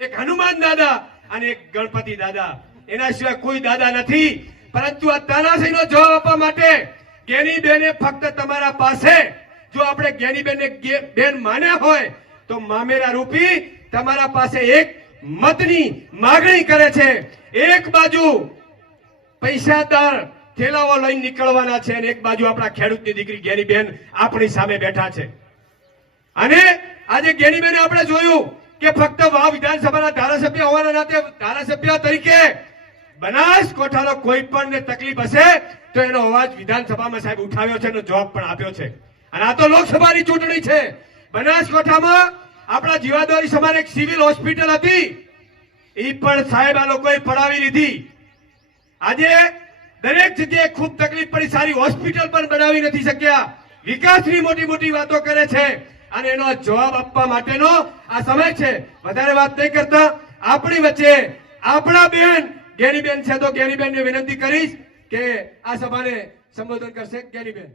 એક હનુમાન દાદા અને એક ગણપતિ દાદા. એના સિવાય કોઈ દાદા નથી. પરંતુ આ તાનાશાહીનો જવાબ આપવા માટે જ્ઞાનીબેને ફક્ત તમારા પાસે, જો આપણે જ્ઞાનીબેનને ગે- બેન માન્યા હોય, તો મામેરા રૂપી તમારા પાસે એક મતની માગણી કરે છે. એક બાજુ પૈસાદાર થેલાઓ લઈને નીકળવાના છે અને એક બાજુ આપણા ખેડૂતની દીકરી ગેની બેન આપણી સામે બેઠા છે. અને આજે જ્ઞાનીબેને આપણે જોયું કે ફક્ત વાવ વિધાનસભાના ધારાસભ્ય હોવાના નાતે ધારાસભ્ય તરીકે બનાસકોઠાનો કોઈ પણ ને તકલીફ હશે તો એનો અવાજ વિધાનસભામાં સાહેબ ઉઠાવ્યો છે એનો જવાબ પણ આપ્યો છે. અને આ તો લોકસભાની ચૂંટણી છે. બનાસકોઠામાં આપણા જીવાદોરી સમાન એક સિવિલ હોસ્પિટલ હતી. એ પણ સાહેબ આ લોકોએ પડાવી લીધી. આજે દરેક જગ્યાએ ખૂબ તકલીફ પડી. સારી હોસ્પિટલ પણ બનાવી નથી શક્યા. વિકાસની મોટી મોટી વાતો કરે છે. અને એનો જવાબ આપવા માટેનો આ સમય છે. વધારે વાત નહીં કરતા. આપણી વચ્ચે આપણા બેન, ગેરીબેન છે. તો ગેરીબેનને વિનંતી કરીશ કે આ સભાને સંબોધન કરશે. ગેરીબેન.